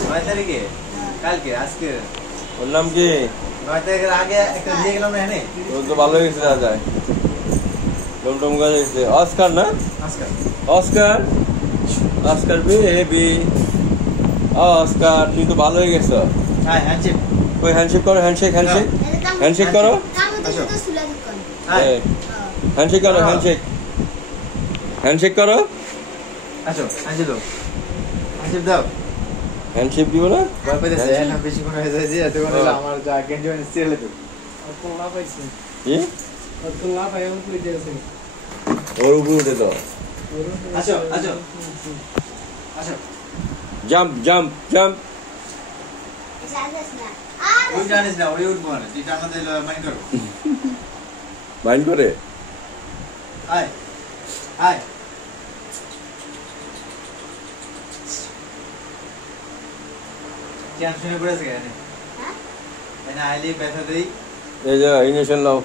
9 তারিখে কালকে আজকে ওর নাম কি 9 তারিখের আগে একটা দিয়ে গেলাম না এনে তোর তো ভালো হয়েছে যা যায় টমটম গাছ হয়েছে অস্কার না আজকে অস্কার অস্কার বেবি অস্কার তুই তো ভালো হয়ে গেছো হ্যাঁ হ্যান্ডশেক ওই হ্যান্ডশেক করো হ্যান্ডশেক হ্যান্ডশেক হ্যান্ডশেক করো হ্যান্ডশেক করো হ্যান্ডশেক হ্যান্ডশেক করো আসো হ্যান্ডশেক দাও হ্যান্ডশেক দাও হ্যান্ডশেক দিব না ভয় পাইতেছে না বেশি কোন হয়ে যায় যে এত কোন আমার যা গেঞ্জি মানে সিরিয়ালে তো কোলা পাইছে কি কোলা পাই আমি কই দিয়েছি ওর উপরে উঠে তো আসো আসো আসো জাম্প জাম্প জাম্প ওই জানিস না ওই উঠবো না তুই আমাদের মাইন্ড করো মাইন্ড করে আয় আয় কেন শুনে পড়েছে কেন হ্যাঁ আইলি ব্যথা দেই এই যে ইঞ্জেকশন নাও